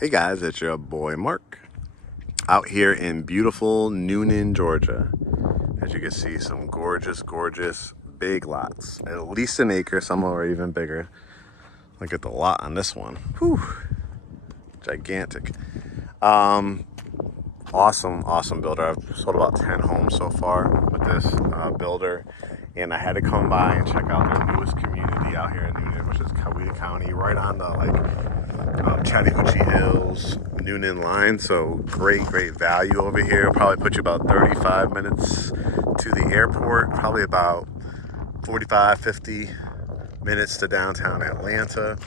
Hey guys, it's your boy Mark out here in beautiful Newnan, Georgia. As you can see, some gorgeous, gorgeous big lots. At least an acre, some are even bigger. Look at the lot on this one. Whew, gigantic. Awesome builder. I've sold about 10 homes so far with this builder. And I had to come by and check out their newest community out here in Newnan, which is Coweta County, right on the Chattahoochee Hills, Newnan line. So great value over here. Probably put you about 35 minutes to the airport, probably about 45, 50 minutes to downtown Atlanta.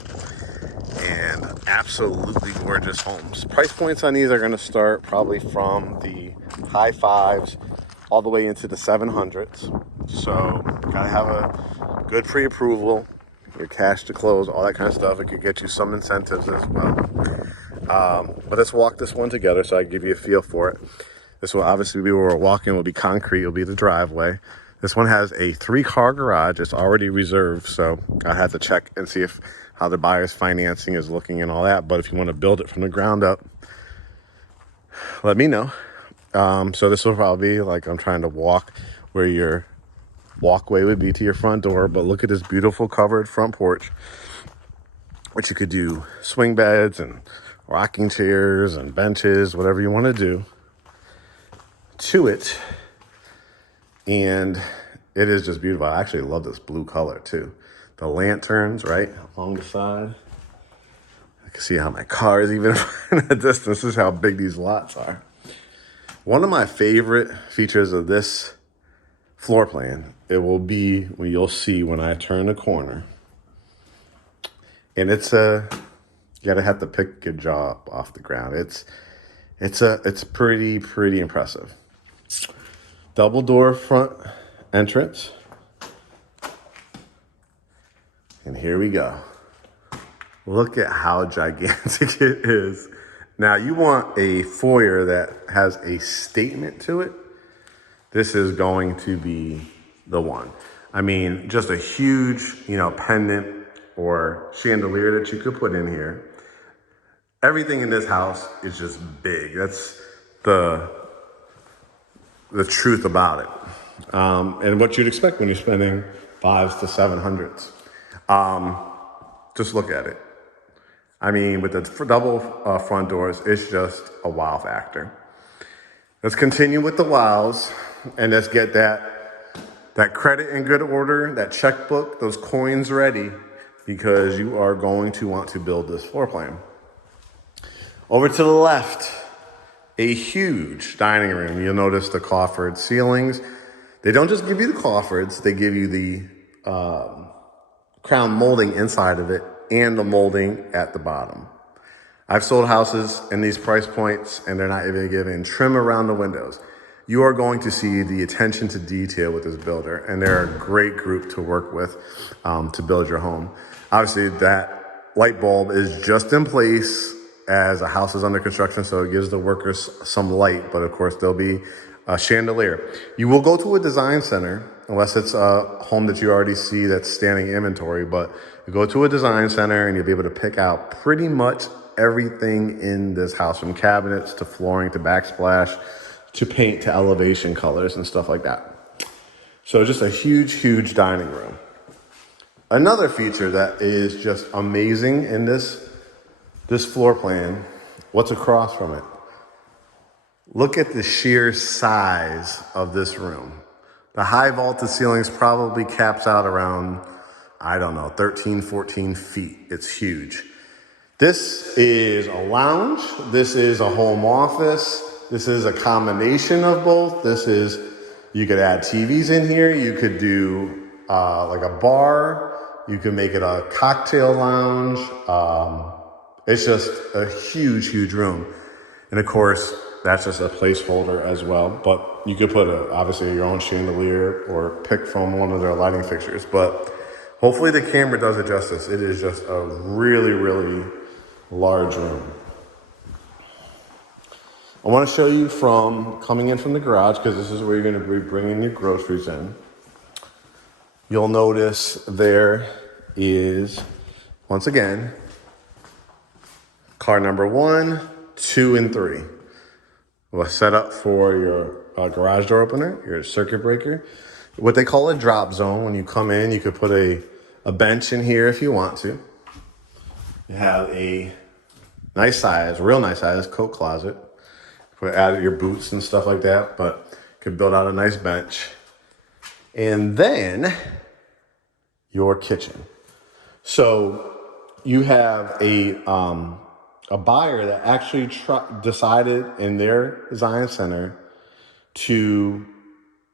And absolutely gorgeous homes. Price points on these are going to start probably from the high fives all the way into the 700s. So gotta have a good pre-approval, your cash to close, all that kind of stuff. It could get you some incentives as well. But let's walk this one together so I can give you a feel for it. This will obviously be where we're walking, will be concrete, it'll be the driveway. This one has a 3-car garage. It's already reserved, so I have to check and see how the buyer's financing is looking and all that. But if you want to build it from the ground up, let me know. So this will probably be like I'm trying to walk where your walkway would be to your front door. But look at this beautiful covered front porch, which you could do swing beds and rocking chairs and benches, whatever you want to do to it. And it is just beautiful. I actually love this blue color too. The lanterns right along the side. I can see how my car is even in the distance. This is how big these lots are. One of my favorite features of this floor plan, it will be when you'll see when I turn the corner. And you gotta have to pick your jaw up off the ground. It's pretty impressive. Double door front entrance. And here we go. Look at how gigantic it is. Now you want a foyer that has a statement to it. This is going to be the one. I mean, just a huge, pendant or chandelier that you could put in here. Everything in this house is just big. That's the truth about it. And what you'd expect when you're spending 5s to 700s. Just look at it. I mean, with the double front doors, it's just a wow factor. Let's continue with the wows, and let's get that credit in good order, that checkbook, those coins ready, because you are going to want to build this floor plan. Over to the left, a huge dining room. You'll notice the coffered ceilings. They don't just give you the coffereds, they give you the crown molding inside of it and the molding at the bottom. I've sold houses in these price points and they're not even giving trim around the windows. You are going to see the attention to detail with this builder, and they're a great group to work with to build your home. Obviously, that light bulb is just in place as a house is under construction, so it gives the workers some light, but of course there'll be a chandelier. You will go to a design center, unless it's a home that you already see that's standing inventory, but you go to a design center and you'll be able to pick out pretty much everything in this house, from cabinets to flooring to backsplash to paint to elevation colors and stuff like that. So just a huge dining room. Another feature that is just amazing in this floor plan, what's across from it? Look at the sheer size of this room. The high vaulted ceilings probably caps out around, 13, 14 feet. It's huge. This is a lounge. This is a home office. This is a combination of both. You could add TVs in here. You could do like a bar. You could make it a cocktail lounge. It's just a huge room. And of course, that's just a placeholder as well. But you could put obviously your own chandelier or pick from one of their lighting fixtures. But hopefully the camera does it justice. It is just a really large room. I want to show you from coming in from the garage, because this is where you're going to be bringing your groceries in. You'll notice there is, once again, car number 1, 2, and 3. We'll set up for your garage door opener, your circuit breaker, what they call a drop zone. When you come in, you could put a bench in here if you want to. You have a nice size, real nice size coat closet. Put add your boots and stuff like that, but you could build out a nice bench. And then your kitchen. So you have a buyer that actually decided in their design center to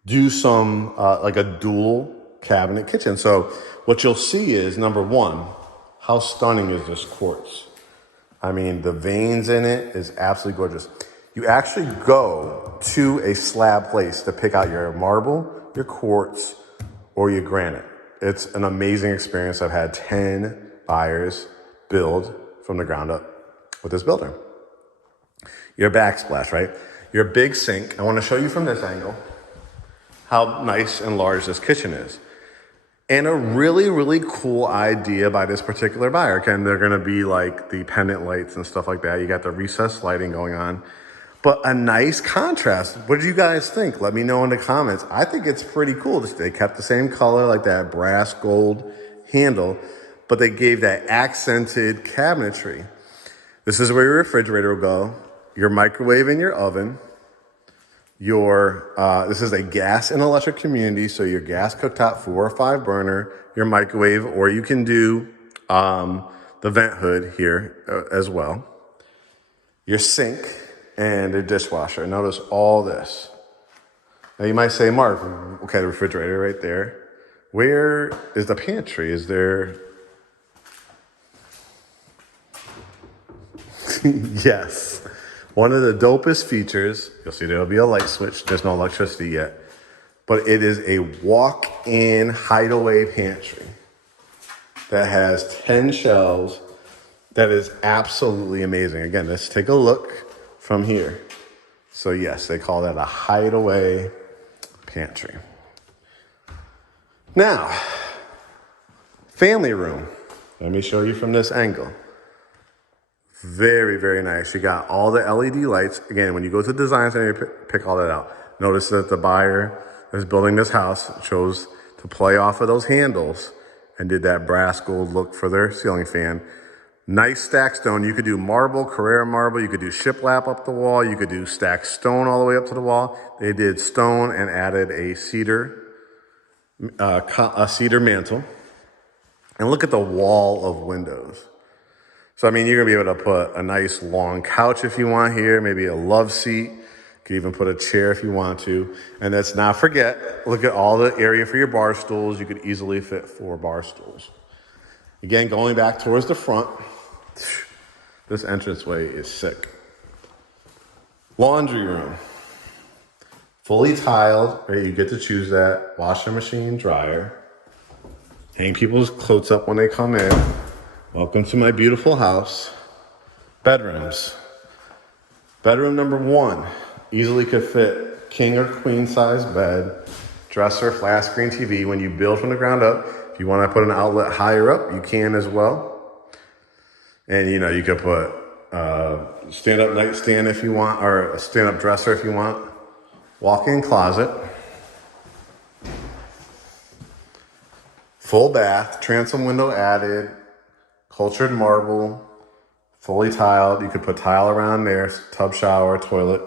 do some like a dual cabinet kitchen. So what you'll see is, number 1, how stunning is this quartz? I mean, the veins in it is absolutely gorgeous. You actually go to a slab place to pick out your marble, your quartz, or your granite. It's an amazing experience. I've had 10 buyers build from the ground up with this builder. Your backsplash, right? Your big sink. I want to show you from this angle how nice and large this kitchen is. And a really, really cool idea by this particular buyer. Again, they're gonna be like the pendant lights and stuff like that. You got the recessed lighting going on, but a nice contrast. What do you guys think? Let me know in the comments. I think it's pretty cool. They kept the same color, like that brass gold handle, but they gave that accented cabinetry. This is where your refrigerator will go, your microwave and your oven. This is a gas and electric community, so your gas cooktop, 4 or 5 burner, your microwave, or you can do the vent hood here as well. Your sink and a dishwasher. Notice all this. Now you might say, Mark, okay, the refrigerator right there. Where is the pantry? Is there? Yes. One of the dopest features, you'll see there'll be a light switch. There's no electricity yet, but it is a walk-in hideaway pantry that has 10 shelves. That is absolutely amazing. Again, let's take a look from here. So yes, they call that a hideaway pantry. Now, family room. Let me show you from this angle. Very, very nice. You got all the LED lights. Again, when you go to the design center, you pick all that out. Notice that the buyer that's building this house chose to play off of those handles and did that brass gold look for their ceiling fan. Nice stacked stone. You could do marble, Carrara marble. You could do shiplap up the wall. You could do stacked stone all the way up to the wall. They did stone and added a cedar mantle. And look at the wall of windows. So, I mean, you're gonna be able to put a nice long couch if you want here, maybe a love seat. You could even put a chair if you want to. And let's not forget, look at all the area for your bar stools. You could easily fit 4 bar stools. Again, going back towards the front, this entranceway is sick. Laundry room. Fully tiled, right? You get to choose that. Washer machine, dryer. Hang people's clothes up when they come in. Welcome to my beautiful house. Bedrooms. Bedroom number 1, easily could fit king or queen size bed, dresser, flat screen TV. When you build from the ground up, if you want to put an outlet higher up, you can as well. And you could put stand-up nightstand if you want, or a stand-up dresser if you want. Walk-in closet. Full bath, transom window added. Cultured marble, fully tiled. You could put tile around there, tub, shower, toilet.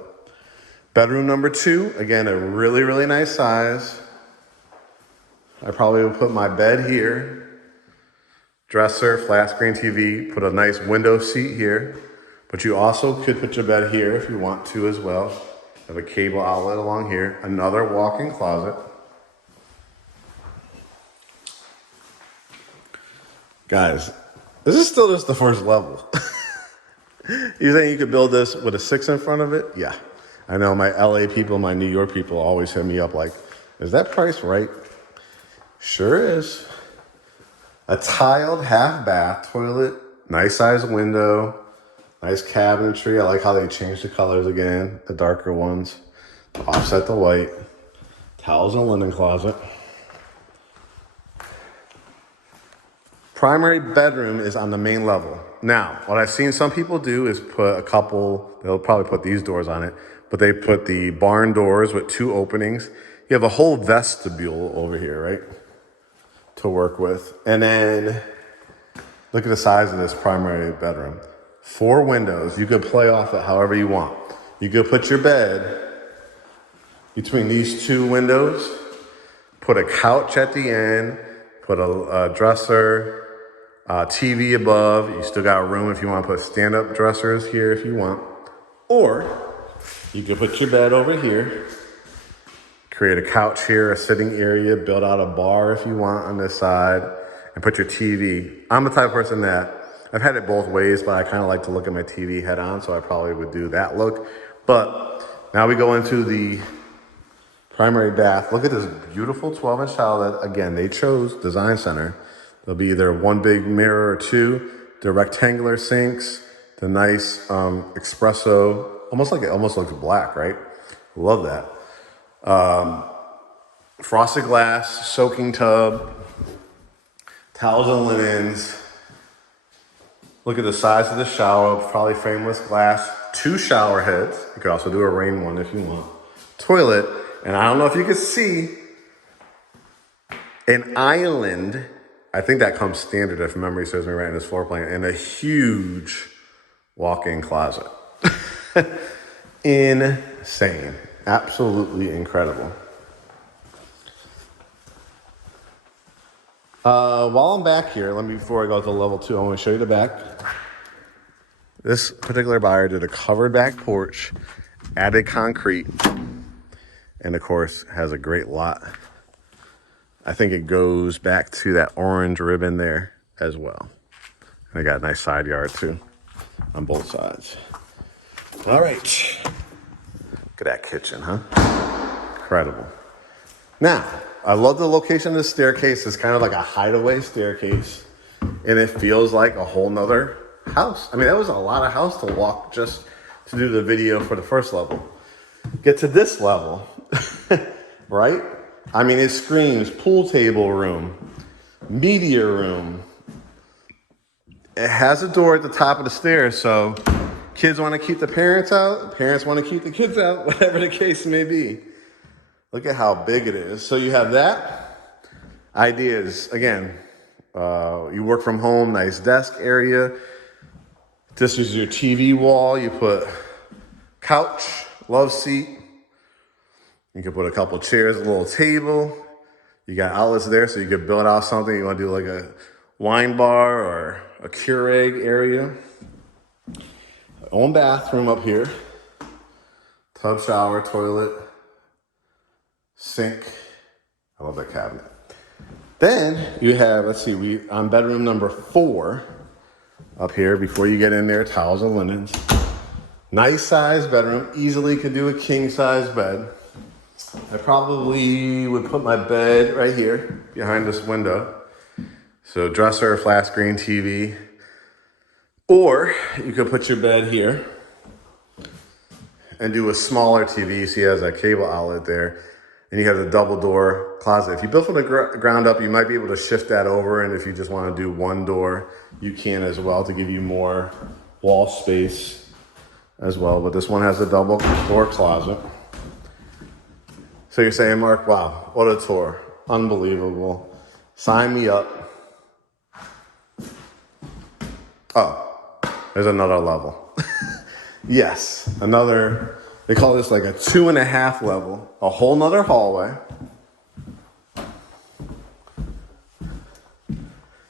Bedroom number 2, again, a really, really nice size. I probably would put my bed here. Dresser, flat screen TV, put a nice window seat here. But you also could put your bed here if you want to as well. Have a cable outlet along here. Another walk-in closet. Guys, this is still just the first level. You think you could build this with a 6 in front of it? Yeah. I know my LA people, my New York people always hit me up like, is that price right? Sure is. A tiled half bath toilet, nice size window, nice cabinetry. I like how they changed the colors again, the darker ones, to offset the white. Towels and linen closet. Primary bedroom is on the main level. Now, what I've seen some people do is put a couple, they'll probably put these doors on it, but they put the barn doors with 2 openings. You have a whole vestibule over here, right, to work with. And then look at the size of this primary bedroom. 4 windows. You could play off it however you want. You could put your bed between these 2 windows, put a couch at the end, put a dresser, TV above. You still got room if you want to put stand-up dressers here if you want. Or you could put your bed over here, create a couch here, a sitting area, build out a bar if you want on this side, and put your TV. I'm the type of person that, I've had it both ways, but I kind of like to look at my TV head on, so I probably would do that look. But now we go into the primary bath. Look at this beautiful 12-inch tile that, again, they chose Design Center. There'll be either 1 big mirror or 2, the rectangular sinks, the nice espresso, it almost looks black, right? Love that. Frosted glass, soaking tub, towels and linens. Look at the size of the shower, probably frameless glass, 2 shower heads. You could also do a rain one if you want. Toilet, and I don't know if you can see, an island. I think that comes standard if memory serves me right in this floor plan, and a huge walk-in closet. Insane. Absolutely incredible. While I'm back here, before I go to level 2, I want to show you the back. This particular buyer did a covered back porch, added concrete, and of course has a great lot. I think it goes back to that orange ribbon there as well. And I got a nice side yard too on both sides. All right. Look at that kitchen, huh? Incredible. Now, I love the location of the staircase. It's kind of like a hideaway staircase. And it feels like a whole nother house. I mean, that was a lot of house to walk just to do the video for the first level. Get to this level, right? I mean, it screams pool table room, media room. It has a door at the top of the stairs, so kids want to keep the parents out, parents want to keep the kids out, whatever the case may be. Look at how big it is. So you have that. Ideas, again, you work from home, nice desk area. This is your TV wall. You put couch, love seat. You can put a couple chairs, a little table. You got outlets there, so you could build out something. You want to do like a wine bar or a Keurig area. Own bathroom up here. Tub, shower, toilet, sink. I love that cabinet. Then you have, let's see, we on bedroom number 4 up here before you get in there, towels and linens. Nice size bedroom, easily could do a king size bed. I probably would put my bed right here behind this window. So dresser, flat screen TV. Or you could put your bed here and do a smaller TV. So he has a cable outlet there. And you have the double door closet. If you build from the ground up, you might be able to shift that over. And if you just want to do one door, you can as well to give you more wall space as well. But this one has a double door closet. So you're saying, Mark, wow, what a tour. Unbelievable. Sign me up. Oh, there's another level. Yes, another, they call this like a 2.5 level, a whole nother hallway.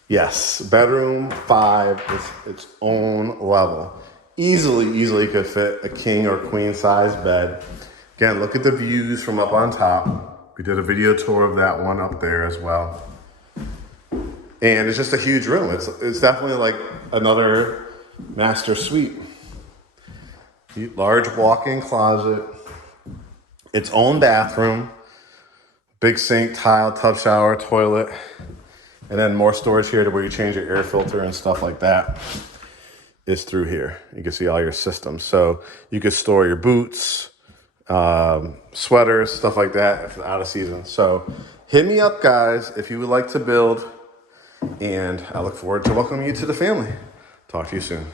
Yes, bedroom 5 is its own level. Easily could fit a king or queen size bed. Again, look at the views from up on top. We did a video tour of that one up there as well. And it's just a huge room. It's definitely like another master suite. Large walk-in closet, its own bathroom, big sink, tile, tub shower, toilet, and then more storage here to where you change your air filter and stuff like that is through here. You can see all your systems. So you could store your boots, sweaters, stuff like that if it's out of season. So hit me up, guys, if you would like to build, and I look forward to welcoming you to the family. Talk to you soon.